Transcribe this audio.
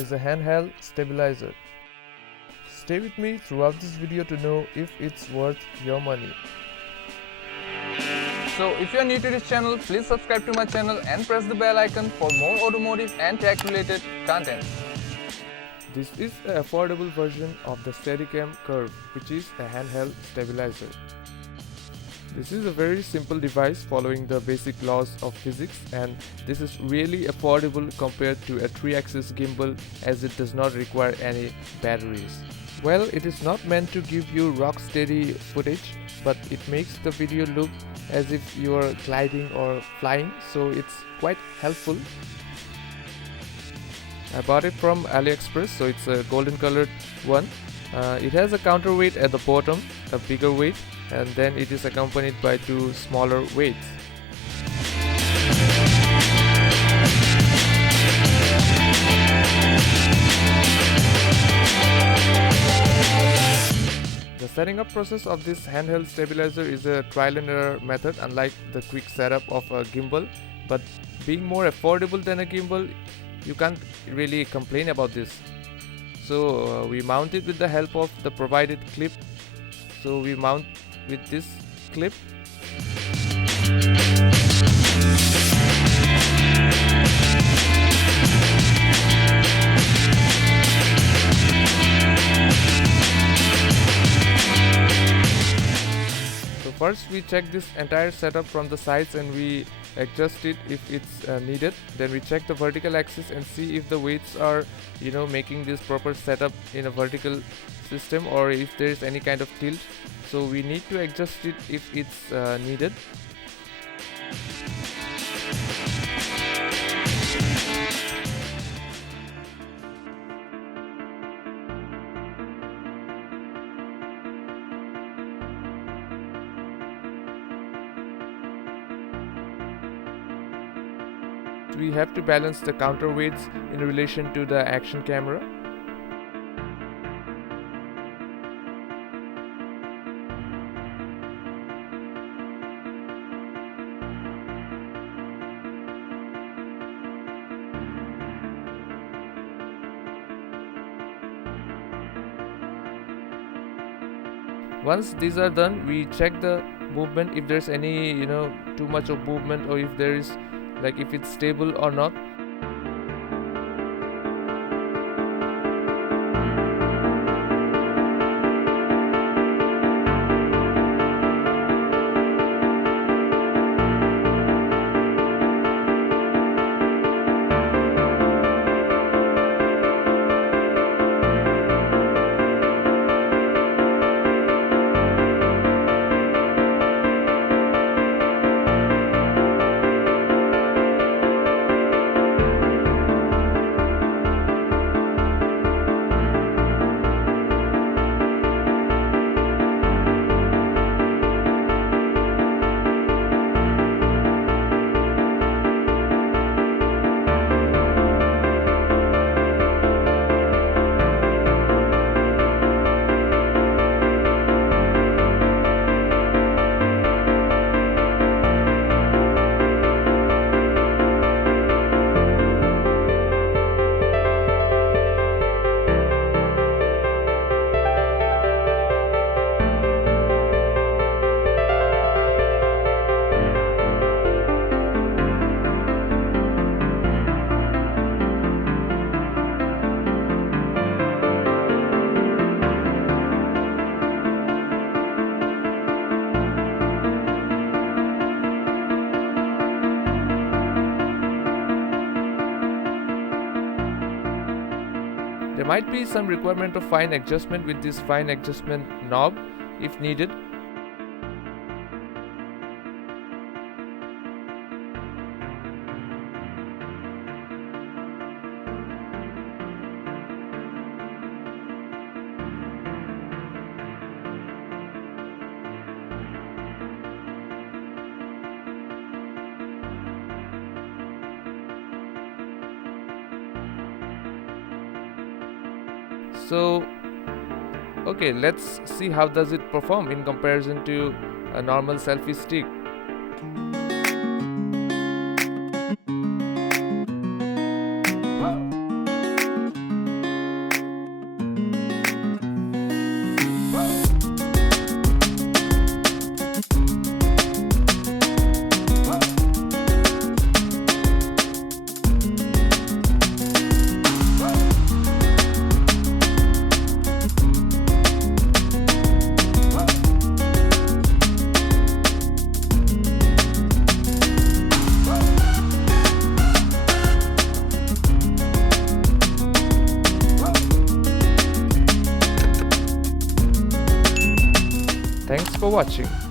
is a handheld stabilizer. Stay with me throughout this video to know if it's worth your money. So if you are new to this channel, please subscribe to my channel and press the bell icon for more automotive and tech related content. This is an affordable version of the Steadicam Curve, which is a handheld stabilizer. This is a very simple device following the basic laws of physics, and this is really affordable compared to a 3-axis gimbal as it does not require any batteries. Well, it is not meant to give you rock steady footage, but it makes the video look as if you are gliding or flying, so it's quite helpful. I bought it from AliExpress, so it's a golden colored one. It has a counterweight at the bottom, a bigger weight, and then it is accompanied by 2 smaller weights. The setting up process of this handheld stabilizer is a trial and error method, unlike the quick setup of a gimbal, but being more affordable than a gimbal, you can't really complain about this. So we mount it with the help of the provided clip. So we mount with this clip. So first we check this entire setup from the sides and we adjust it if it's needed. Then we check the vertical axis and see if the weights are making this proper setup in a vertical system, or if there is any kind of tilt. So we need to adjust it if it's needed. We have to balance the counterweights in relation to the action camera. Once these are done, we check the movement, if there's any too much of movement, or if there is if it's stable or not. There might be some requirement of fine adjustment with this fine adjustment knob if needed. So okay, let's see how does it perform in comparison to a normal selfie stick. Thanks for watching.